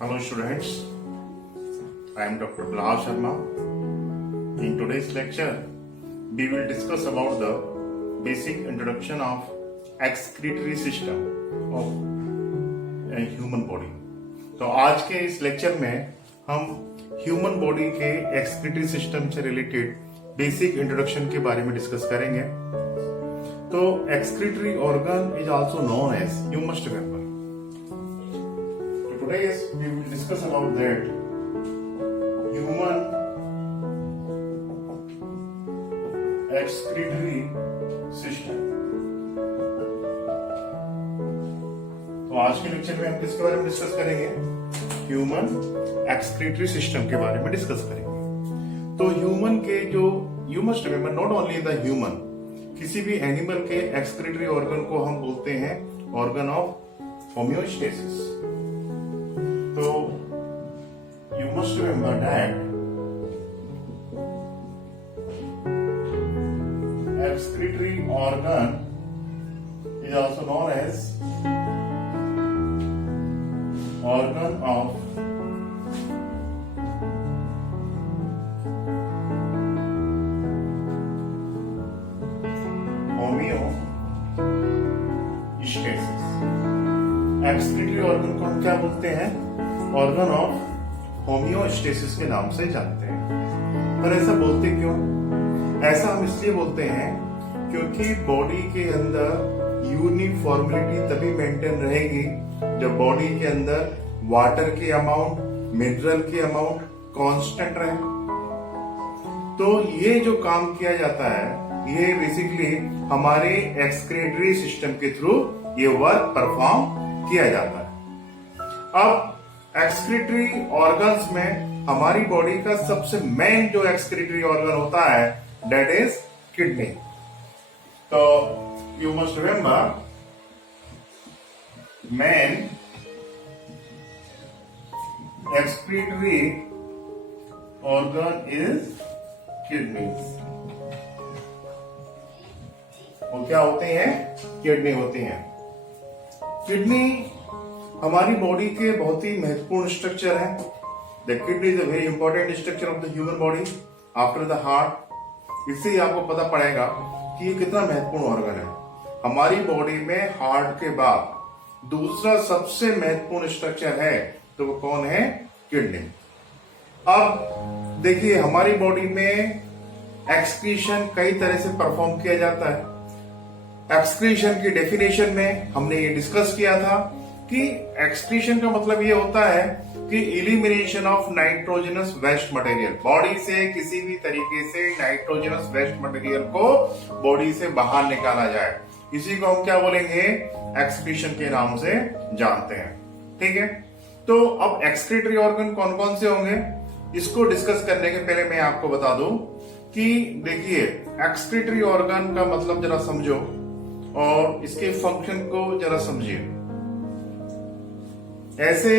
Hello students, I am Dr. Bilal Sharma. In today's lecture, we will discuss about the basic introduction of excretory system of a human body. तो आज के इस lecture में हम human body के excretory system से related basic introduction के बारे में डिस्कस करेंगे. तो excretory organ is also known as, you must remember. Today we will discuss about that human excretory system. तो आज के लेक्चर में हम किसके बारे में डिस्कस करेंगे? ह्यूमन एक्सक्रीटरी सिस्टम के बारे में डिस्कस करेंगे. तो ह्यूमन के जो, you must remember, not only the human, किसी भी एनिमल के एक्सक्रीटरी ऑर्गन को हम बोलते हैं organ of homeostasis. So, you must remember that excretory organ is also known as organ of homeostasis. Excretory organ को हम क्या बोलते हैं? ऑर्गन ऑफ होम्योस्टेसिस के नाम से जानते हैं. पर ऐसा बोलते क्यों? ऐसा हम इसलिए बोलते हैं क्योंकि बॉडी के अंदर यूनिफॉर्मिलिटी तभी मेंटेन रहेगी जब बॉडी के अंदर वाटर की अमाउंट, मिनरल की अमाउंट कांस्टेंट रहे. तो ये जो काम किया जाता है, ये बेसिकली हमारे एक्सक्रीटरी सिस्टम के थ्रू ये वर्क परफॉर्म किया जाता है. अब एक्सक्रीटरी ऑर्गन्स में हमारी बॉडी का सबसे मेन जो एक्सक्रीटरी ऑर्गन होता है, दैट इज किडनी. तो you must remember, main excretory organ is kidney. वो क्या होते हैं? किडनी होती हैं. किडनी हमारी बॉडी के बहुत ही महत्वपूर्ण स्ट्रक्चर है. The kidney is a very important structure of the human body after the heart. इससे ही आपको पता पड़ेगा कि ये कितना महत्वपूर्ण ऑर्गन है. हमारी बॉडी में हार्ट के बाद दूसरा सबसे महत्वपूर्ण स्ट्रक्चर है, तो वो कौन है? किडनी. अब देखिए, हमारी बॉडी में एक्सक्रीशन कई तरह से परफॉर्म किया जाता है. एक्सक्रीशन की डेफिनेशन में हमने ये डिस्कस किया था कि एक्सक्रीशन का मतलब ये होता है कि elimination of nitrogenous waste material. Body से किसी भी तरीके से नाइट्रोजनस वेस्ट मटेरियल को बॉडी से बाहर निकाला जाए, इसी को हम क्या बोलेंगे? एक्सक्रीशन के नाम से जानते हैं. ठीक है. तो अब एक्सक्रीटरी ऑर्गन कौन कौन से होंगे, इसको डिस्कस करने के पहले मैं आपको बता दूं कि देखिए, एक्सक्रीटरी ऑर्गन का मतलब जरा समझो और इसके फंक्शन को जरा समझिए. ऐसे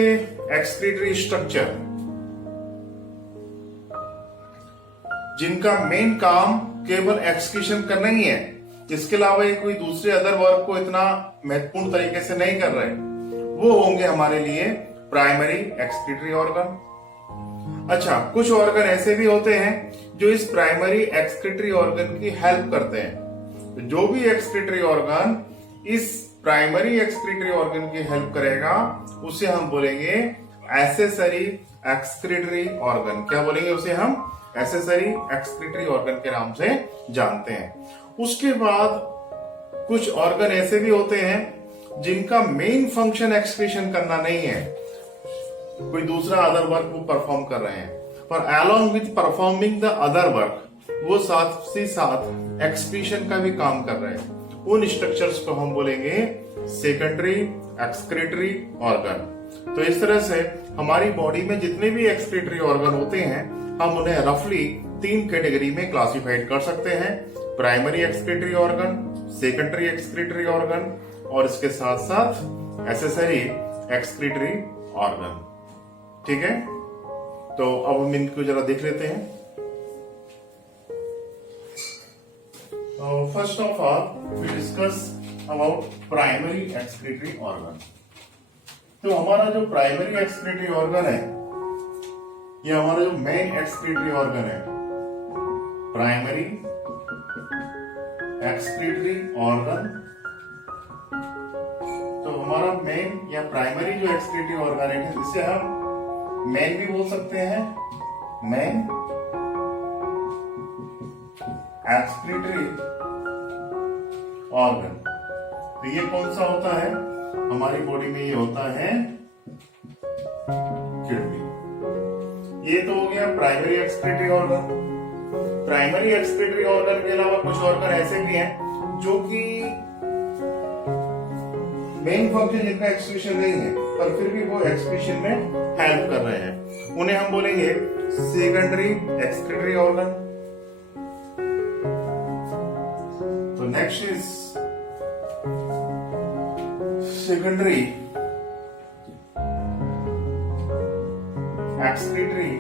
एक्सक्रीटरी स्ट्रक्चर जिनका मेन काम केवल एक्सक्रीशन करना ही है, इसके अलावा ये कोई दूसरे अदर वर्क को इतना महत्वपूर्ण तरीके से नहीं कर रहे, वो होंगे हमारे लिए प्राइमरी एक्सक्रीटरी ऑर्गन. अच्छा, कुछ ऑर्गन ऐसे भी होते हैं जो इस प्राइमरी एक्सक्रीटरी ऑर्गन की हेल्प करते हैं. जो भी एक्सक्रीटरी ऑर्गन इस प्राइमरी एक्सक्रीटरी ऑर्गन की हेल्प करेगा, उसे हम बोलेंगे एसेसरी एक्सक्रीटरी ऑर्गन. क्या बोलेंगे उसे? हम एसेसरी एक्सक्रीटरी ऑर्गन के नाम से जानते हैं. उसके बाद कुछ ऑर्गन ऐसे भी होते हैं जिनका मेन फंक्शन एक्सक्रीशन करना नहीं है, कोई दूसरा अदर वर्क वो परफॉर्म कर रहे हैं, पर along with performing the other work वो साथ ही साथ एक्सक्रीशन का भी काम कर रहे हैं. उन स्ट्रक्चर्स को हम बोलेंगे सेकेंडरी एक्सक्रीटरी ऑर्गन. तो इस तरह से हमारी बॉडी में जितने भी एक्सक्रीटरी ऑर्गन होते हैं, हम उन्हें रफली 3 कैटेगरी में क्लासिफाइड कर सकते हैं: primary excretory organ, secondary excretory organ और इसके साथ साथ एसेसरी एक्सक्रीटरी ऑर्गन. ठीक है. तो अब हम इनको जरा देख लेते हैं. First of all, we discuss about primary excretory organ. तो हमारा जो प्राइमरी एक्सक्रीटरी ऑर्गन है, ये हमारा जो मेन एक्सक्रीटरी ऑर्गन है, प्राइमरी एक्सक्रीटरी ऑर्गन, तो हमारा मेन या प्राइमरी जो एक्सक्रीटरी ऑर्गन है, इसे हम मेन भी बोल सकते हैं, मेन एक्सक्रीटरी ऑर्गन। तो ये कौन सा होता है हमारी बॉडी में? ये होता है किडनी। ये तो हो गया primary excretory organ. Primary excretory organ के अलावा कुछ ऑर्गन ऐसे भी हैं जो कि मेन फंक्शन जिनका एक्सक्रीशन नहीं है, पर फिर भी वो एक्सक्रीशन में हेल्प कर रहे हैं। उन्हें हम बोलेंगे सेकेंडरी एक्सक्रीटरी ऑर्गन। तो next is secondary excretory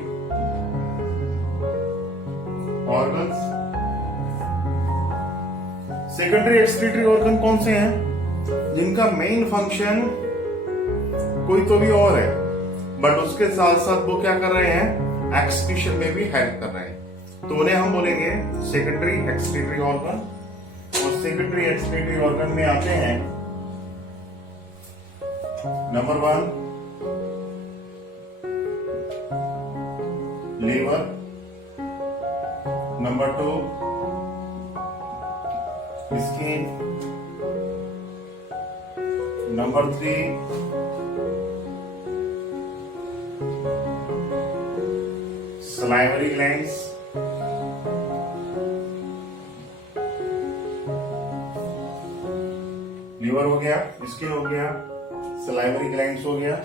organs. Secondary excretory organ कौन से हैं? जिनका मेन फंक्शन कोई तो भी और है, बट उसके साथ साथ वो क्या कर रहे हैं? एक्सक्रीशन में भी हेल्प कर रहे हैं। तो उन्हें हम बोलेंगे सेकेंडरी एक्सक्रीटरी ऑर्गन। और सेकेंडरी एक्सक्रीटरी ऑर्गन में आते हैं number 1 liver, number 2 skin, number 3 salivary glands, liver हो गया, स्किन हो गया, सलाइवरी ग्लैंड्स हो गया।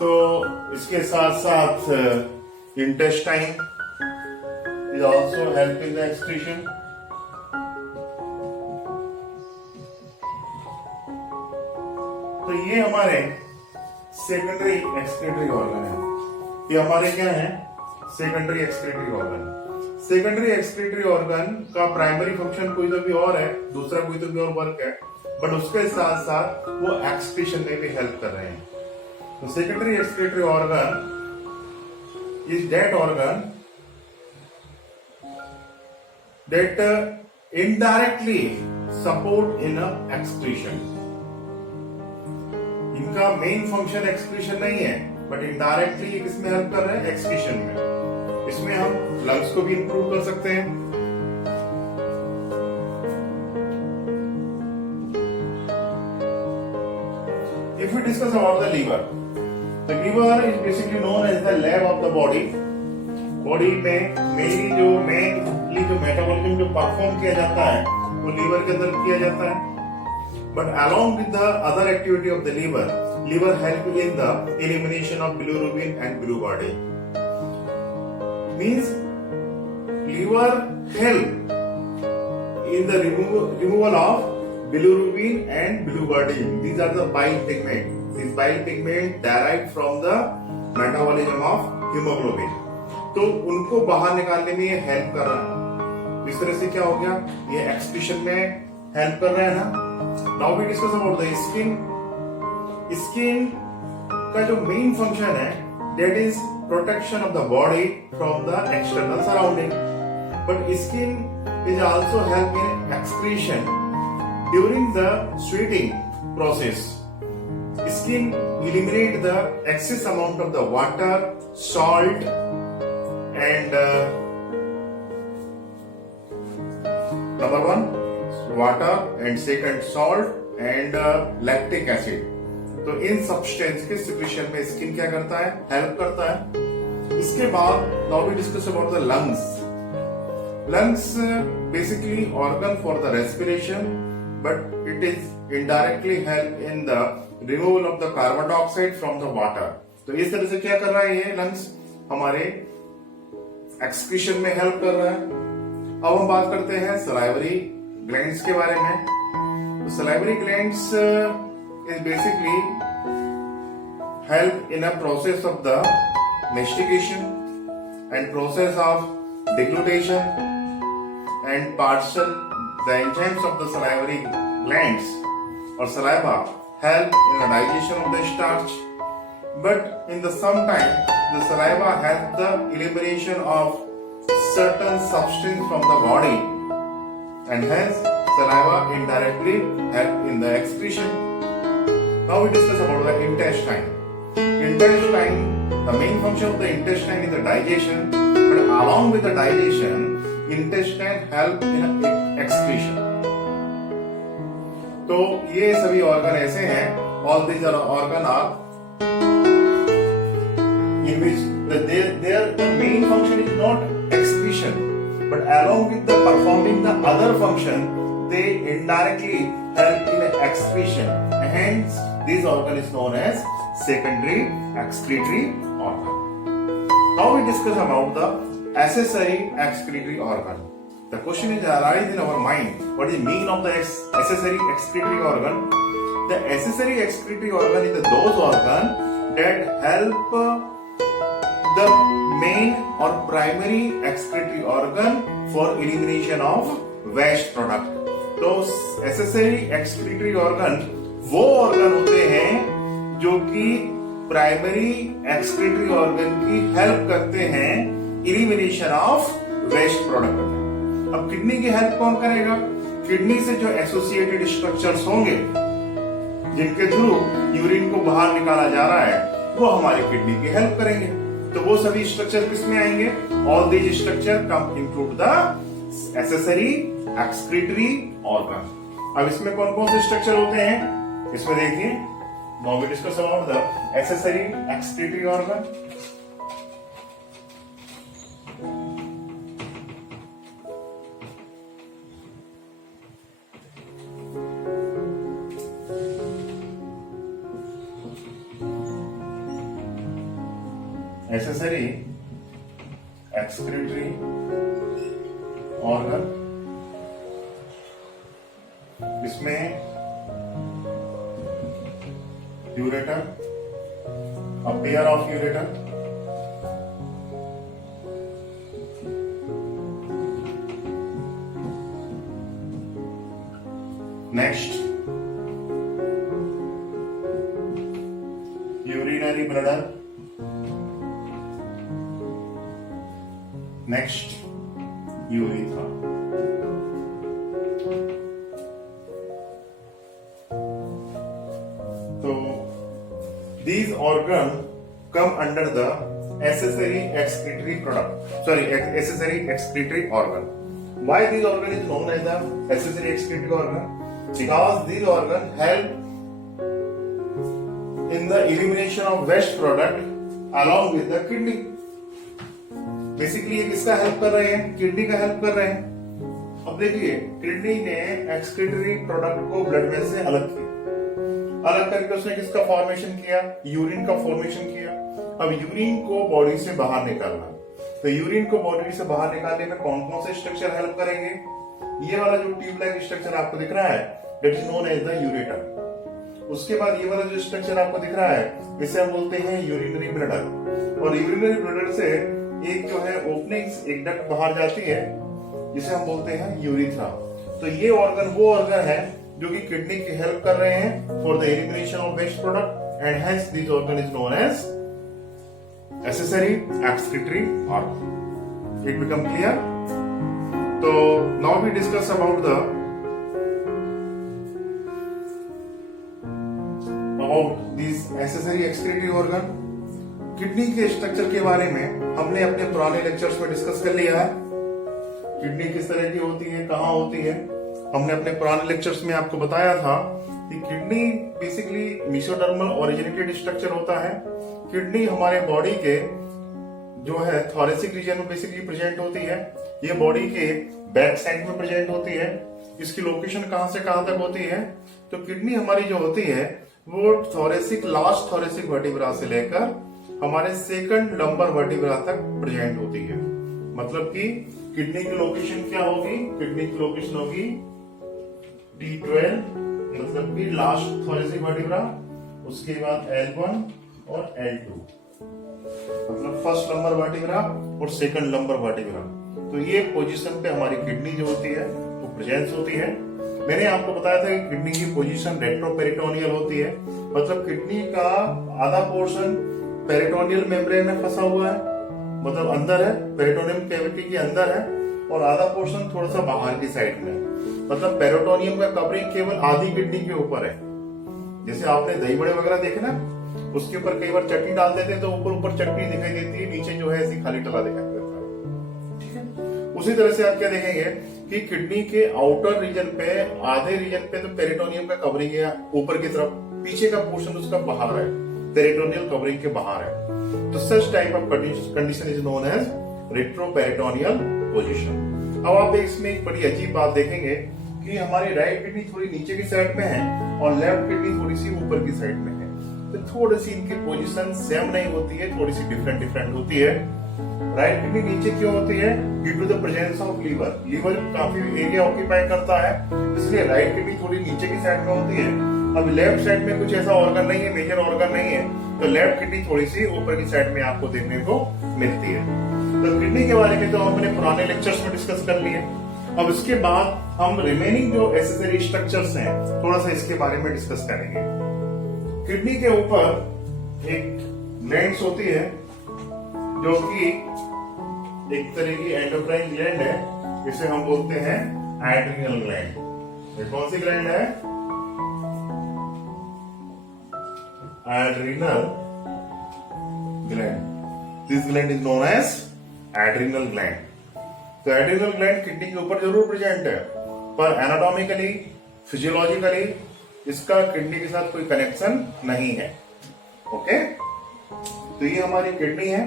तो इसके साथ साथ intestine is also help in the excretion. तो ये हमारे सेकेंडरी एक्सक्रीटरी ऑर्गन है। ये हमारे क्या है? Secondary excretory organ. Secondary excretory organ का प्राइमरी फंक्शन कोई तो भी और है, दूसरा कोई तो भी और वर्क है, बट उसके साथ साथ वो एक्सक्रीशन में भी हेल्प कर रहे हैं। तो secondary excretory organ is that organ that indirectly support in excretion. इनका मेन फंक्शन एक्सक्रीशन नहीं है, बट इनडायरेक्टली किसमें हेल्प कर रहे हैं? एक्सक्रीशन में। इसमें हम लंग्स को भी इंप्रूव कर सकते हैं। If we discuss about the liver is basically known as the lab of the body. Body में मेनली जो मेटाबॉलिज्म जो परफॉर्म किया जाता है वो लीवर के अंदर किया जाता है। But along with the other activity of the liver help in the elimination of bilirubin and bilirubin. Means liver help in the removal of bilirubin and bilirubin. These are the bile pigment. These bile pigment derived from the metabolism of hemoglobin. तो उनको बाहर निकालने में ये help कर रहा है। इस तरह से क्या हो गया? ये एक्सक्रीशन में हेल्प कर रहा है ना। Now we discuss about the skin. Skin का जो main function है, that is protection of the body from the external surrounding. But skin is also help in excretion during the sweating process. Skin eliminate the excess amount of the water, salt, and number 1 water and second salt and lactic acid. तो इन substance के secretion में skin क्या करता है? Help करता है। इसके बाद now we discuss about the lungs. Lungs basically organ for the respiration, but it is indirectly help in the removal of the carbon dioxide from the water. तो इस तरह से क्या कर रहा है? ये लंग्स हमारे एक्सक्रीशन में हेल्प कर रहा है। अब हम बात करते हैं सलाइवरी ग्लैंड्स के बारे में। तो salivary glands is basically help in a process of the mastication and process of deglutition and parcel the enzymes of the salivary glands और saliva help in the digestion of the starch, but in the sometime the saliva helps the elimination of certain substance from the body, and hence saliva indirectly help in the excretion. Now we discuss about the intestine. Intestine, the main function of the intestine is the digestion, but along with the digestion, intestine help in excretion. तो ये सभी organ ऐसे हैं, all these are organ are in which their main function is not excretion, but along with the performing the other function, they indirectly help in excretion. Hence, this organ is known as secondary excretory organ. Now we discuss about the accessory excretory organ. The question is arise in our mind, what is the meaning of the accessory excretory organ? The accessory excretory organ is those organ that help the main or primary excretory organ for elimination of waste product. तो accessory excretory organ वो organ होते हैं जो कि primary excretory organ की help करते हैं elimination of waste product. अब किडनी की हेल्प कौन करेगा? किडनी से जो एसोसिएटेड स्ट्रक्चर्स होंगे जिनके थ्रू यूरिन को बाहर निकाला जा रहा है वो हमारी किडनी की हेल्प करेंगे। तो वो सभी स्ट्रक्चर किसमें आएंगे? All these structure come include the accessory excretory organ. अब इसमें कौन कौन से स्ट्रक्चर होते हैं इसमें देखिए। Now we discuss about the accessory excretory organ. Accessory excretory organ, इसमें ureter, a pair of ureter, next urinary bladder, next urethra. So these organs come under the accessory excretory accessory excretory organ. Why this organ is known as the accessory excretory organ? Because these organs help in the elimination of waste product along with the kidney. Basically ये किसका help कर रहे हैं? Kidney का help कर रहे हैं। अब देखिए किडनी ने एक्सक्रीटरी प्रोडक्ट को ब्लड में से अलग किया, अलग करके उसने किसका फॉर्मेशन किया? यूरिन का फॉर्मेशन किया। अब यूरिन को बॉडी से बाहर निकालना, तो यूरिन को बॉडी से बाहर निकालने में कौन कौन से स्ट्रक्चर हेल्प करेंगे? ये वाला जो ट्यूब लाइक स्ट्रक्चर आपको दिख रहा है that is known as the ureter. उसके बाद ये वाला जो स्ट्रक्चर आपको दिख रहा है इसे हम बोलते हैं यूरिनरी ब्लडर। और यूरिनरी ब्लडर से एक जो है ओपनिंग्स एक डक्ट बाहर जाती है जिसे हम बोलते हैं यूरिथ्रा। तो ये ऑर्गन वो ऑर्गन है जो कि किडनी की हेल्प कर रहे हैं for the elimination of waste product and hence this organ is known as accessory excretory organ. It become clear? तो now we discuss about this accessory excretory organ. Kidney के structure के बारे में हमने अपने पुराने लेक्चर्स में डिस्कस कर लिया है। किडनी किस तरह की होती है, कहाँ होती है, हमने अपने पुराने लेक्चर्स में आपको बताया था कि kidney basically mesodermal originated structure होता है। किडनी हमारे बॉडी के जो है थोरेसिक रीजन में बेसिकली प्रेजेंट होती है। ये बॉडी के बैक साइड में प्रेजेंट होती है। इसकी लोकेशन कहां से कहां तक होती है? तो किडनी हमारी जो होती है वो थोरेसिक लास्ट थोरेसिक वर्टिब्रा से लेकर हमारे सेकंड लंबर वर्टिब्रा तक प्रेजेंट होती है। मतलब कि किडनी की लोकेशन क्या होगी? किडनी की लोकेशन होगी T12, मतलब कि लास्ट थोरेसिक वर्टिब्रा, उसके बाद L1 और L2, मतलब फर्स्ट लंबर वर्टिब्रा और सेकंड लंबर वर्टिब्रा। तो ये पोजीशन पे हमारी किडनी जो होती है वो प्रेजेंस होती है। मैंने आपको बताया था कि किडनी की पोजीशन रेट्रोपेरिटोनियल होती है, मतलब किडनी का आधा पोर्शन पेरिटोनियल मेम्ब्रेन में फंसा हुआ है, मतलब अंदर है, पेरिटोनियम कैविटी के अंदर है, और आधा पोर्शन थोड़ा सा बाहर की साइड में, मतलब पेरिटोनियम का कवरिंग केवल आधी किडनी के ऊपर है। जैसे आपने दही बड़े वगैरह देखे ना, उसके ऊपर कई बार चटनी डाल देते हैं तो ऊपर ऊपर चटनी दिखाई देती है, नीचे जो है ऐसी खाली टला दिखाई देता है, ठीक है। उसी तरह से आप क्या देखेंगे कि किडनी के आउटर रीजन पे, आधे रीजन पे तो पेरिटोनियम का कवरिंग है ऊपर की तरफ, पीछे का पोर्शन उसका बाहर है, पेरिटोनियल कवरिंग के बाहर है। तो such type of condition is known as retroperitoneal position. अब आप इसमें एक बड़ी अजीब बात देखेंगे कि हमारी राइट किडनी थोड़ी नीचे की साइड में है और लेफ्ट किडनी थोड़ी सी ऊपर की साइड में है, तो थोड़ी सी इनकी पोजीशन सेम नहीं होती है, थोड़ी सी डिफरेंट होती है। राइट किडनी नीचे क्यों होती है? Due to the presence of liver. Liver काफी एरिया ऑक्यूपाई करता है, इसलिए राइट किडनी थोड़ी नीचे की साइड में होती है। अब लेफ्ट साइड में कुछ ऐसा ऑर्गन नहीं है, मेजर ऑर्गन नहीं है, तो लेफ्ट किडनी थोड़ी सी ऊपर की साइड में आपको देखने को मिलती है। तो किडनी के बारे में तो हमने पुराने लेक्चर्स में डिस्कस कर लिए। अब इसके बाद हम रिमेनिंग जो एसेसरी स्ट्रक्चर्स हैं थोड़ा सा इसके बारे में डिस्कस करेंगे। किडनी के ऊपर एक ग्लैंड्स होती है जो कि एक तरह की एंडोक्राइन ग्लैंड है, जिसे हम बोलते हैं एड्रिनल ग्लैंड। ये कौन सी ग्लैंड है? Adrenal gland. This gland is known as adrenal gland. तो एड्रिनल ग्लैंड किडनी के ऊपर जरूर प्रेजेंट है, पर एनाटॉमिकली, फिजियोलॉजिकली इसका किडनी के साथ कोई कनेक्शन नहीं है। ओके, तो ये हमारी किडनी है।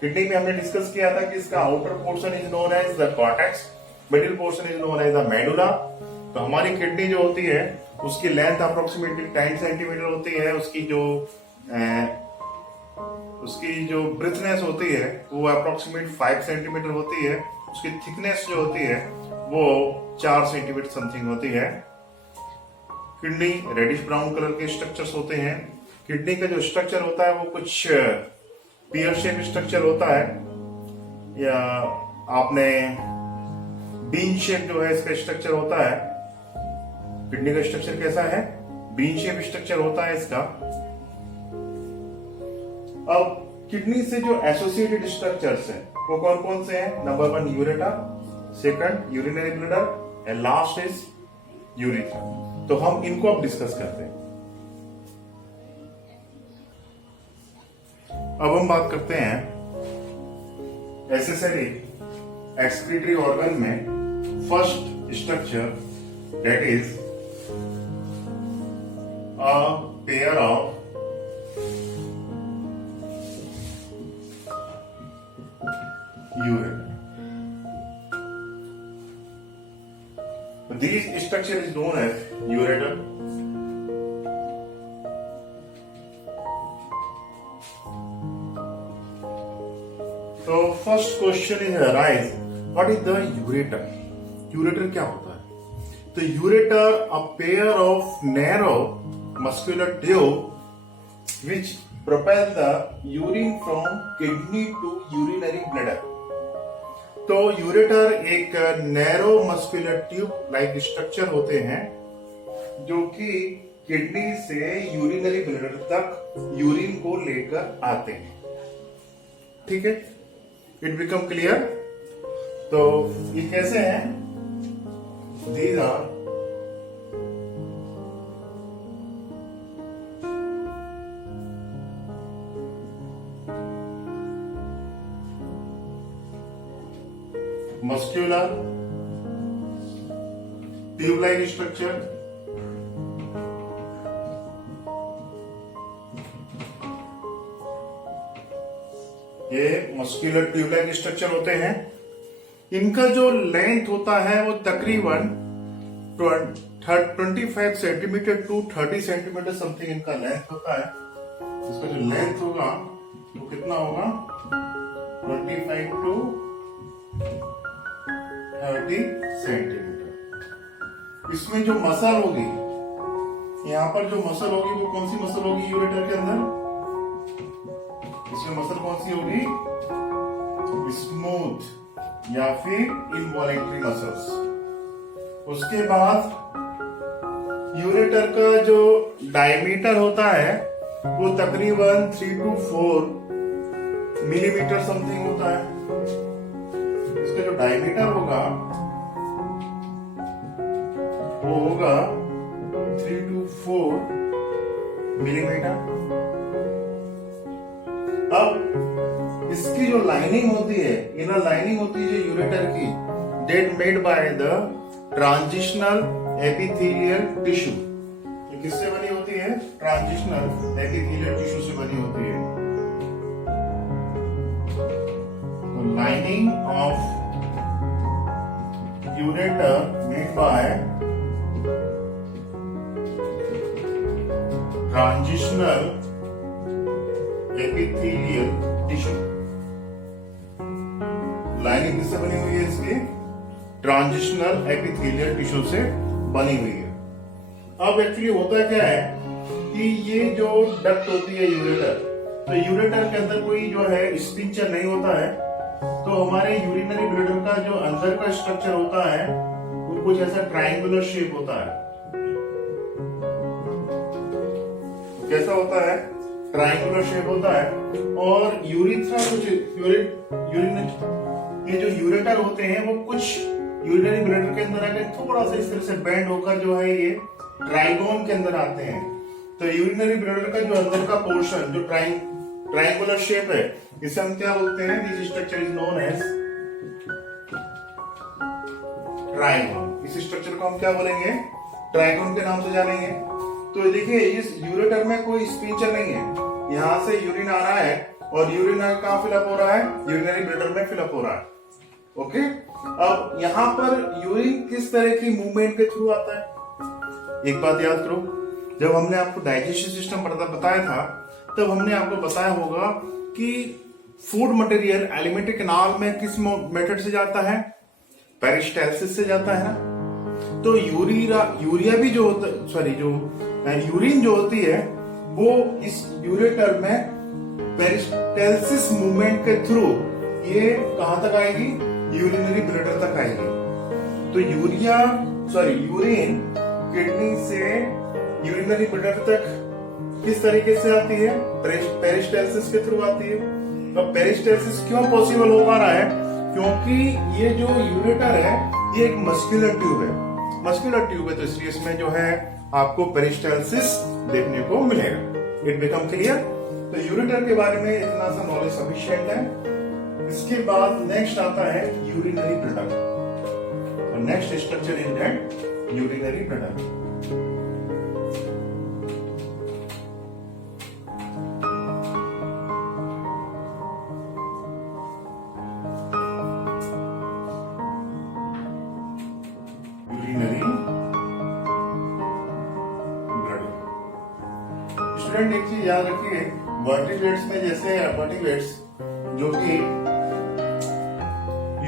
किडनी में हमने डिस्कस किया था कि इसका outer portion is known as the cortex, middle portion is known as the medulla. तो हमारी किडनी जो होती है उसकी लेंथ अप्रोक्सीमेटली 10 सेंटीमीटर होती है, उसकी जो ब्रिथनेस होती है वो अप्रोक्सीमेट 5 सेंटीमीटर होती है, उसकी थिकनेस जो होती है वो 4 सेंटीमीटर समथिंग होती है। किडनी रेडिश ब्राउन कलर के स्ट्रक्चर्स होते हैं। किडनी का जो स्ट्रक्चर होता है वो कुछ पियर शेप स्ट्रक्चर होता है, या आपने बीन शेप जो है इसका स्ट्रक्चर होता है। किडनी का स्ट्रक्चर कैसा है? बीन शेप स्ट्रक्चर होता है इसका। अब किडनी से जो एसोसिएटेड स्ट्रक्चर्स हैं वो कौन कौन से हैं? Number 1 ureter, second urinary bladder and last is urethra. तो हम इनको अब डिस्कस करते हैं। अब हम बात करते हैं एसेसरी एक्सक्रीटरी ऑर्गन में first structure, that is a pair of urine. This structure is known as ureter. So first question is arise, what is the ureter? Ureter क्या होता है? तो ureter a pair of narrow muscular tube which propel the urine from kidney to urinary bladder. तो ureter एक narrow muscular tube like structure होते हैं जो कि किडनी से यूरिनरी ब्लैडर तक यूरिन को लेकर आते हैं। ठीक है, इट बिकम क्लियर। तो ये कैसे हैं? These are muscular tube-like structure, ये मस्कुलर ट्यूब-लाइक स्ट्रक्चर होते हैं। इनका जो लेंथ होता है वो तकरीबन 25 सेंटीमीटर टू 30 सेंटीमीटर समथिंग इनका लेंथ होता है। इसका जो लेंथ होगा वो कितना होगा? 25 टू 30 सेंटीमीटर। इसमें जो मसल होगी, यहां पर जो मसल होगी वो कौन सी मसल होगी यूरेटर के अंदर? इसमें मसल कौन सी होगी? स्मूथ या फिर इनवॉलेंट्री मसल्स। उसके बाद यूरेटर का जो डायमीटर होता है वो तकरीबन 3 to 4 मिलीमीटर समथिंग होता है। इसका जो डायमीटर होगा वो होगा 3 to 4 मिलीमीटर। अब इसकी जो लाइनिंग होती है, इनर लाइनिंग होती है जो यूरेटर की, that made by the transitional epithelial tissue. ये किससे बनी होती है? ट्रांजिशनल एपिथेलियल टिश्यू से बनी होती है। तो lining of ureter made by transitional epithelial tissue. Lining किससे बनी हुई है? इसकी ट्रांजिशनल एपिथेलियल टिश्यू से बनी हुई है। अब एक्चुअली होता क्या है कि ये जो डक्ट होती है यूरेटर, तो यूरेटर के अंदर कोई जो है स्पिंचर नहीं होता है, तो हमारे यूरिनरी ब्लैडर का जो अंदर का स्ट्रक्चर होता है वो कुछ ऐसा ट्रायंगुलर शेप होता है। कैसा होता है? ट्रायंगुलर शेप होता है। और यूरिथ्रा कुछ ये जो यूरेटर होते हैं वो कुछ यूरिनरी ब्लैडर के अंदर आकर थोड़ा सा इस तरह से बेंड होकर जो है ये ट्राइगोन के अंदर आते हैं। तो यूरिनरी ब्लैडर का जो अंदर का पोर्शन जो ट्रायंगुलर शेप है, इसे हम क्या बोलते हैं? This structure is known as trigone. इस स्ट्रक्चर को हम क्या बोलेंगे? ट्राइगोन के नाम से जानेंगे। तो देखिए इस यूरेटर में कोई स्पिंचर नहीं है। यहां से यूरिन आ रहा है और यूरिन कहां फिलअप हो रहा है? यूरिनरी ब्लैडर में फिलअप हो रहा है। ओके, अब यहां पर यूरिन किस तरह की मूवमेंट के थ्रू आता है? एक बात याद करो, जब हमने आपको डाइजेस्टिव सिस्टम बताया था तब हमने आपको बताया होगा कि फूड मटेरियल एलिमेंट्री कैनाल में किस मेथड से जाता है? पेरिस्टाल्सिस से जाता है ना। तो यूरिया भी जो होता है, सॉरी जो यूरिन जो होती है वो इस यूरेटर में पेरिस्टाल्सिस मूवमेंट के थ्रू ये कहां तक आएगी? यूरिनरी ब्लैडर तक आएगी। तो यूरिन किडनी से यूरिनरी ब्लैडर तक किस तरीके से आती है? पेरिस्टाल्सिस के थ्रू आती है। अब पेरिस्टाल्सिस क्यों पॉसिबल हो पा रहा है? क्योंकि ये जो यूरेटर है ये एक मस्कुलर ट्यूब है। मस्कुलर ट्यूब है तो इसलिए इसमें जो है आपको पेरिस्टाल्सिस देखने को मिलेगा। It become clear? तो यूरेटर के बारे में इतना सा नॉलेज सफिशिएंट है। इसके बाद नेक्स्ट आता है यूरिनरी ब्लैडर। तो next structure is that urinary bladder. Student एक चीज याद रखिए, वर्टिब्रेट्स में जैसे वर्टिब्रेट्स जो कि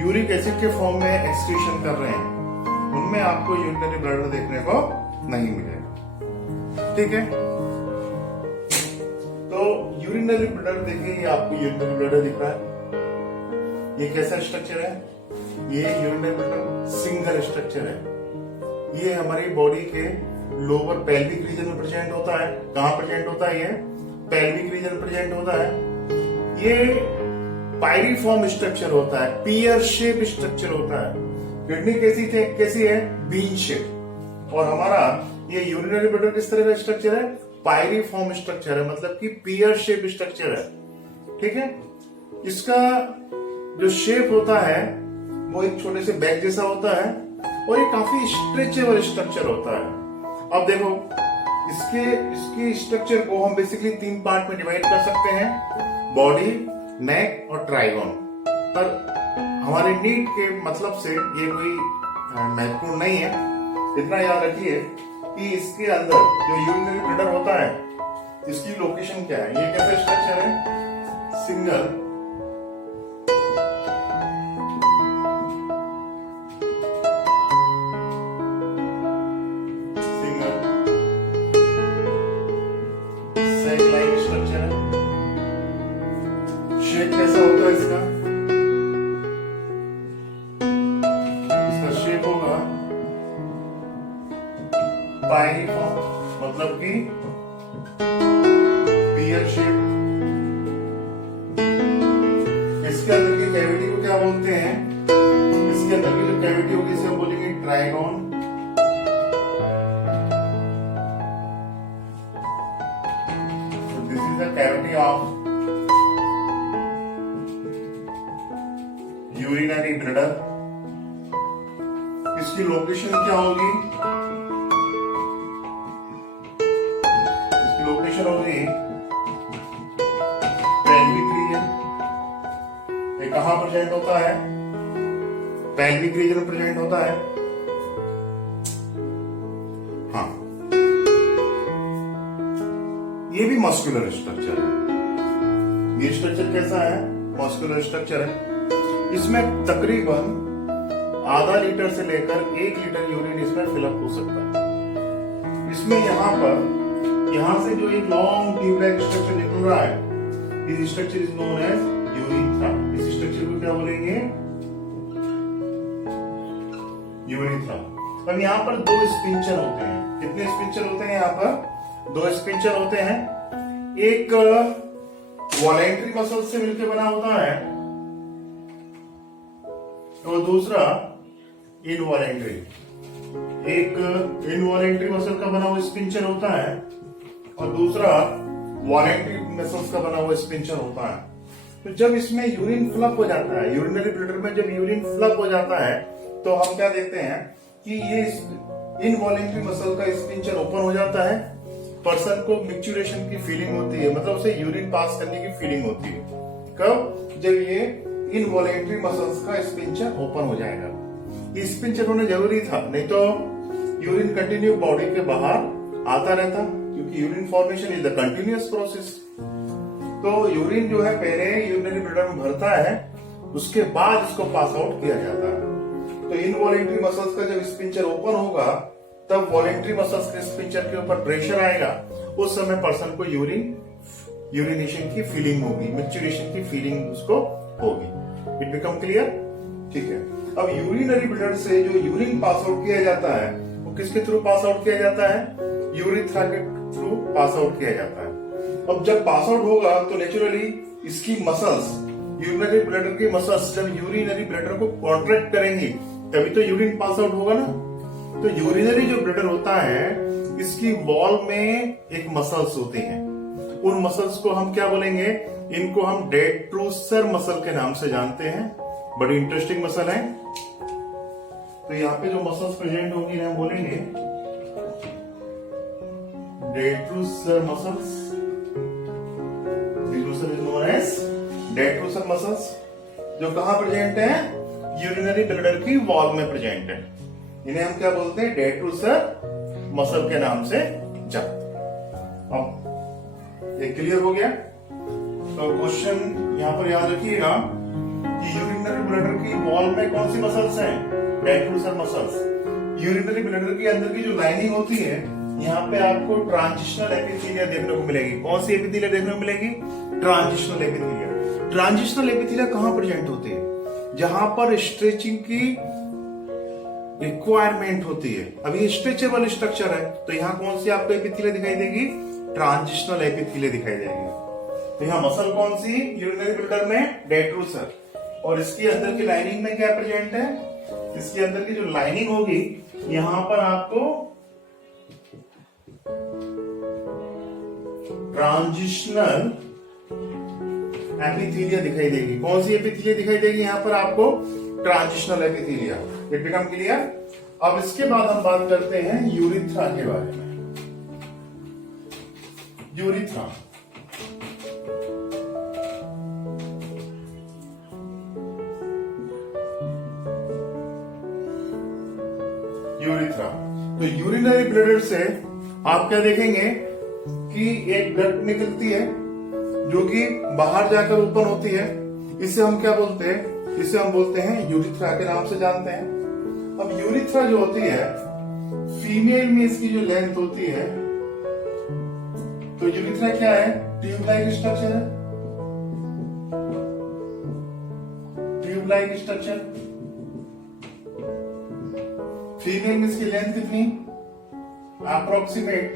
यूरिक एसिड के फॉर्म में एक्सक्रीशन कर रहे हैं उनमें आपको यूरिनरी ब्लैडर देखने को नहीं मिलेगा। ठीक है, तो यूरिनरी ब्लैडर देखिए, ये आपको यूरिनरी ब्लैडर दिख रहा है। ये कैसा स्ट्रक्चर है? ये यूरिनरी ब्लैडर सिंगल स्ट्रक्चर है। ये हमारी बॉडी के लोअर पेल्विक रीजन में प्रेजेंट होता है। कहां प्रेजेंट होता है? ये पेल्विक रीजन प्रेजेंट होता है। ये पायरीफॉर्म स्ट्रक्चर होता है, पियर शेप स्ट्रक्चर होता है। किडनी कैसी है? Bean shape. और हमारा ये यूरिनरी ब्लैडर किस तरह का स्ट्रक्चर है? पायरीफॉर्म स्ट्रक्चर है, मतलब कि पियर शेप स्ट्रक्चर है। ठीक है, इसका जो शेप होता है वो एक छोटे से बैग जैसा होता है और ये काफी स्ट्रेचेबल स्ट्रक्चर होता है। अब देखो इसके स्ट्रक्चर को हम बेसिकली 3 पार्ट में डिवाइड कर सकते हैं, बॉडी, नेक और ट्राइगोन। पर हमारे नीड के मतलब से ये कोई महत्वपूर्ण नहीं है। इतना याद रखिए कि इसके अंदर जो यूरिनरी ब्लैडर होता है इसकी लोकेशन क्या है? ये कैसा स्ट्रक्चर है? सिंगल की कैविटी को क्या बोलते हैं? इसके अंदर की जो कैविटी होगी इसे हम बोलेंगे trigon. This is the cavity of urinary bladder. इसकी लोकेशन क्या होगी? इसकी लोकेशन होगी पेल्विक रीजन। ये कहां प्रेजेंट होता है? पेल्विक रीजन में प्रेजेंट होता है। हाँ, ये भी मस्कुलर स्ट्रक्चर है। ये स्ट्रक्चर कैसा है? मस्कुलर स्ट्रक्चर है। इसमें तकरीबन आधा लीटर से लेकर 1 लीटर यूरिन इसमें फिलअप हो सकता है। इसमें यहां से जो एक लॉन्ग ट्यूब लाइक स्ट्रक्चर निकल रहा है, this structure is known as urethra. इस स्ट्रक्चर को क्या बोलेंगे? यूरिथ्रा। अब यहाँ पर 2 स्पिंचर होते हैं। कितने स्पिंचर होते हैं? यहाँ पर 2 स्पिंचर होते हैं। एक वॉलेंट्री मसल से मिलकर बना होता है और दूसरा इनवॉलेंट्री। एक इनवॉलेंट्री मसल का बना हुआ स्पिंचर होता है और दूसरा वॉलेंट्री मसल्स का बना हुआ स्पिंचर होता है। तो जब इसमें यूरिन फ्लप हो जाता है, यूरिनरी ब्लैडर में जब यूरिन फ्लप हो जाता है, तो हम क्या देखते हैं कि ये इनवॉलेंट्री मसल का स्पिंचर ओपन हो जाता है। पर्सन को मिक्चुरेशन की फीलिंग होती है, मतलब उसे यूरिन पास करने की फीलिंग होती है। कब? जब ये इनवॉलेंट्री मसल्स का स्पिंचर ओपन हो जाएगा। ये स्पिंचर होना जरूरी था, नहीं तो यूरिन कंटिन्यू बॉडी के बाहर आता रहता, क्योंकि urine formation is the continuous process. तो यूरिन जो है पहले यूरिनरी ब्लैडर में भरता है, उसके बाद इसको पास आउट किया जाता है। तो इनवॉलेंट्री मसल्स का जब स्पिंचर ओपन होगा, तब वॉलेंट्री मसल्स के स्पिंचर के ऊपर प्रेशर आएगा। उस समय पर्सन को यूरिनेशन की फीलिंग होगी, मिक्चुरेशन की फीलिंग उसको होगी। It become clear? ठीक है। अब यूरिनरी ब्लैडर से जो यूरिन पास आउट किया जाता है, वो किसके थ्रू पास आउट किया जाता है? यूरिथ्रा के थ्रू पास आउट किया जाता है। अब जब पास आउट होगा तो नेचुरली इसकी मसल्स, यूरिनरी ब्लैडर की मसल्स जब यूरिनरी ब्लैडर को कॉन्ट्रैक्ट करेंगी, तभी तो यूरिन पास आउट होगा ना। तो यूरिनरी जो ब्लैडर होता है, इसकी वॉल में एक मसल्स होती हैं। उन मसल्स को हम क्या बोलेंगे? इनको हम डेट्रूसर मसल के नाम से जानते हैं। बड़ी इंटरेस्टिंग मसल है। तो यहाँ पे जो मसल्स प्रेजेंट होगी हम बोलेंगे detrusor muscles. Detrusor is known as detrusor muscles, जो कहां प्रेजेंट है? यूरिनरी ब्लैडर की वॉल में प्रेजेंट है। इन्हें हम क्या बोलते हैं? डेट्रूसर मसल के नाम से जानते हैं। अब ये क्लियर हो गया? तो क्वेश्चन यहां पर याद रखिएगा कि यूरिनरी ब्लैडर की वॉल में कौन सी मसल्स हैं? Detrusor muscles. यूरिनरी ब्लैडर के अंदर की जो लाइनिंग होती है, यहाँ पे आपको ट्रांजिशनल एपिथेलिया देखने को मिलेगी। कौन सी एपिथेलिया देखने को मिलेगी? Transitional epithelia. ट्रांजिशनल एपिथेलिया कहां प्रेजेंट होती है? जहां पर स्ट्रेचिंग की रिक्वायरमेंट होती है। अब ये स्ट्रेचेबल स्ट्रक्चर है, तो यहाँ कौन सी आपको एपिथेलिया दिखाई देगी? ट्रांजिशनल एपिथेलिया दिखाई देगी। तो यहाँ मसल कौन सी? यूरिनरी ब्लैडर में डेट्रूसर। और इसके अंदर की लाइनिंग में क्या प्रेजेंट है? इसके अंदर की जो लाइनिंग होगी, यहां पर आपको ट्रांजिशनल एपिथेलिया दिखाई देगी। कौन सी एपिथेलिया दिखाई देगी? यहां पर आपको transitional epithelia. It become clear? अब इसके बाद हम बात करते हैं यूरिथ्रा के बारे में। यूरिथ्रा यूरिथ्रा तो यूरिनरी ब्लैडर से आप क्या देखेंगे कि एक डक्ट निकलती है जो कि बाहर जाकर ओपन होती है। इसे हम क्या बोलते हैं? इसे हम बोलते हैं यूरिथ्रा के नाम से जानते हैं। अब यूरिथ्रा जो होती है, फीमेल में इसकी जो लेंथ होती है, तो यूरिथ्रा क्या है? ट्यूब लाइक स्ट्रक्चर है। Tube like structure. फीमेल में इसकी लेंथ कितनी? Approximate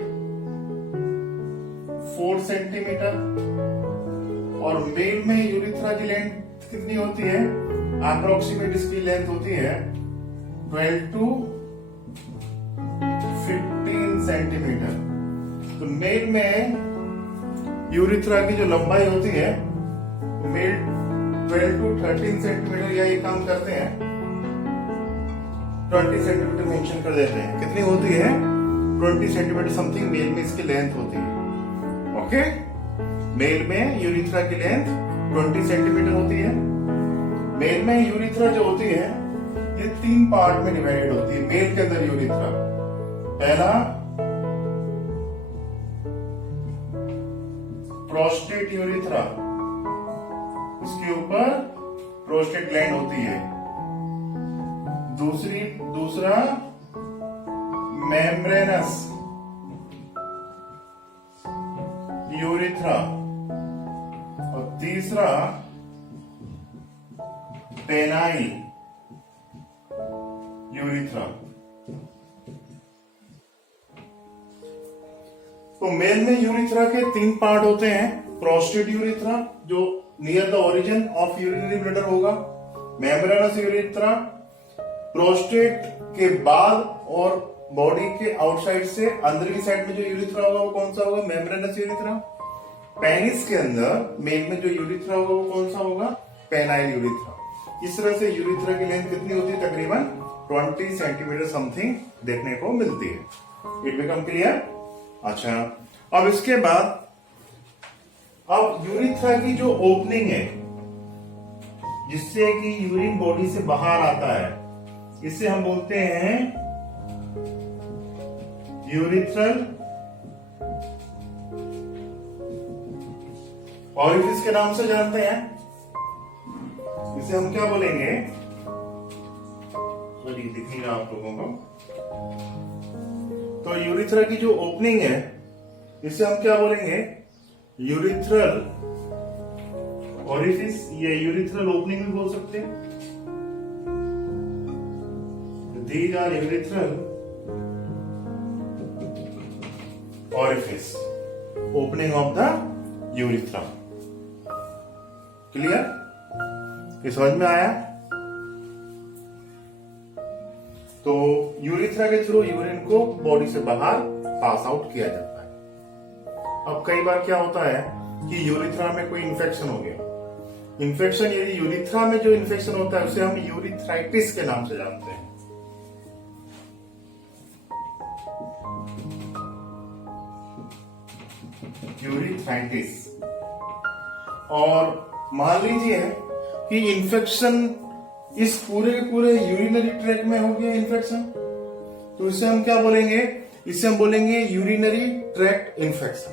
4 centimetre. और मेल में यूरिथ्रा की लेंथ कितनी होती है? अप्रोक्सीमेट इसकी लेंथ होती है 12 to 15 सेंटीमीटर। तो मेल में यूरिथ्रा की जो लंबाई होती है मेल 12 to 13 सेंटीमीटर, या ये काम करते हैं 20 सेंटीमीटर मेंशन कर देते हैं। कितनी होती है? 20 सेंटीमीटर समथिंग मेल में इसकी लेंथ होती है। ओके, मेल में यूरिथ्रा की लेंथ 20 सेंटीमीटर होती है। मेल में यूरिथ्रा जो होती है ये 3 पार्ट में डिवाइडेड होती है। मेल के अंदर यूरिथ्रा, पहला प्रोस्टेट यूरिथ्रा, उसके ऊपर प्रोस्टेट ग्लैंड होती है। दूसरा मेम्ब्रेनस यूरिथ्रा, और तीसरा पेनाइल यूरिथ्रा। तो मेल में यूरिथ्रा के 3 पार्ट होते हैं। प्रोस्टेट यूरिथ्रा जो near the origin of urinary bladder होगा, मेम्ब्रेनस यूरिथ्रा प्रोस्टेट के बाद और बॉडी के आउटसाइड से अंदर की साइड में जो यूरिथ्रा होगा वो कौन सा होगा? Membranes urethra. पेनिस के अंदर मेल में जो यूरिथ्रा होगा वो कौन सा होगा? Penile urethra. इस तरह से यूरिथ्रा की लेंथ कितनी होती है? तकरीबन 20 सेंटीमीटर समथिंग देखने को मिलती है। It become clear? अच्छा, अब इसके बाद अब यूरिथ्रा की जो ओपनिंग है जिससे कि यूरिन बॉडी से बाहर आता है, इसे हम बोलते हैं यूरिथ्रल ऑरिफिस के नाम से जानते हैं। इसे हम क्या बोलेंगे? सॉरी, दिखेगा आप लोगों को। तो यूरिथ्रा की जो ओपनिंग है इसे हम क्या बोलेंगे? यूरिथ्रल ऑरिफिस या यूरिथ्रल ओपनिंग भी बोल सकते हैं। These are urethral orifice, opening of the urethra. Clear? ये समझ में आया? तो यूरिथ्रा के थ्रू यूरिन को बॉडी से बाहर पास आउट किया जाता है। अब कई बार क्या होता है कि यूरिथ्रा में कोई इन्फेक्शन हो गया। इन्फेक्शन, यदि यूरिथ्रा में जो इन्फेक्शन होता है उसे हम यूरिथ्राइटिस के नाम से जानते हैं। यूरिथ्राइटिस। और मान लीजिए कि इन्फेक्शन इस पूरे के पूरे यूरिनरी ट्रैक में हो गया इन्फेक्शन, तो इसे हम क्या बोलेंगे? इसे हम बोलेंगे यूरिनरी ट्रैक्ट इन्फेक्शन।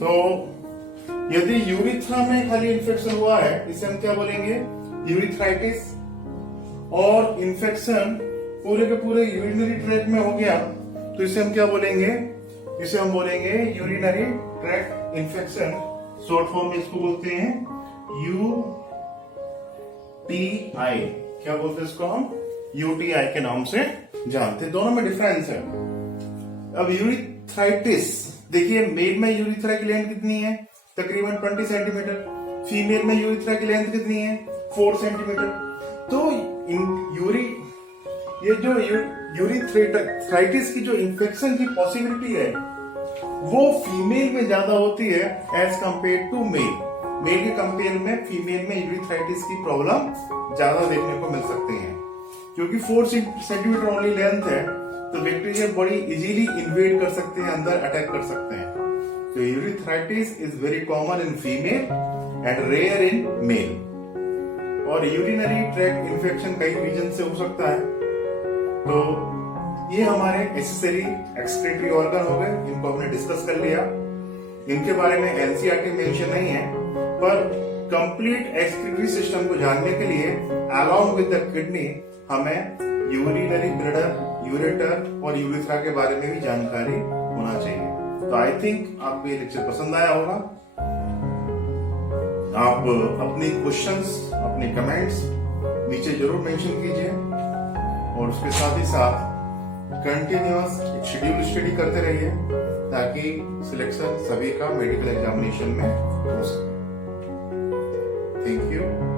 तो यदि यूरिथ्रा में खाली इन्फेक्शन हुआ है इसे हम क्या बोलेंगे? यूरिथ्राइटिस। और इन्फेक्शन पूरे के पूरे यूरिनरी ट्रैक में हो गया तो इसे हम क्या बोलेंगे? इसे हम बोलेंगे urinary tract infection. Short form में इसको बोलते हैं UTI। क्या बोलते हैं इसको हम? UTI के नाम से जानते हैं। दोनों में डिफरेंस है। अब यूरिथ्राइटिस देखिए, मेल में यूरिथ्रा की लेंथ कितनी है? तकरीबन 20 सेंटीमीटर। फीमेल में यूरिथ्रा की लेंथ कितनी है? 4 सेंटीमीटर। तो ये जो यूरिथ्राइटिस की जो इन्फेक्शन की पॉसिबिलिटी है वो फीमेल में ज्यादा होती है as compare to male. Male के कंपेयर में फीमेल में यूरिथ्राइटिस की प्रॉब्लम ज्यादा देखने को मिल सकती है, क्योंकि 4 सेंटीमीटर ओनली लेंथ है तो बैक्टीरिया बड़ी इजीली इन्वेड कर सकते हैं, अंदर अटैक कर सकते हैं। तो urethritis is very common in female and rare in male. और यूरिनरी ट्रैक्ट इन्फेक्शन कई रीजन से हो सकता है। तो ये हमारे एसेसरी एक्सक्रीटरी ऑर्गन हो गए, इनको हमने डिस्कस कर लिया। इनके बारे में एनसीईआरटी मेंशन नहीं है, पर कंप्लीट एक्सक्रीटरी सिस्टम को जानने के लिए अलोंग विद द किडनी हमें यूरिनरी ब्लडर, यूरेटर और यूरिथ्रा के बारे में भी जानकारी होना चाहिए। तो आई थिंक आपको ये लेक्चर पसंद आया होगा। आप अपने क्वेश्चंस, अपने कमेंट्स नीचे जरूर मेंशन कीजिए। और उसके साथ ही साथ कंटिन्यूअस शेड्यूल स्टडी करते रहिए ताकि सिलेक्शन सभी का मेडिकल एग्जामिनेशन में हो सके। Thank you.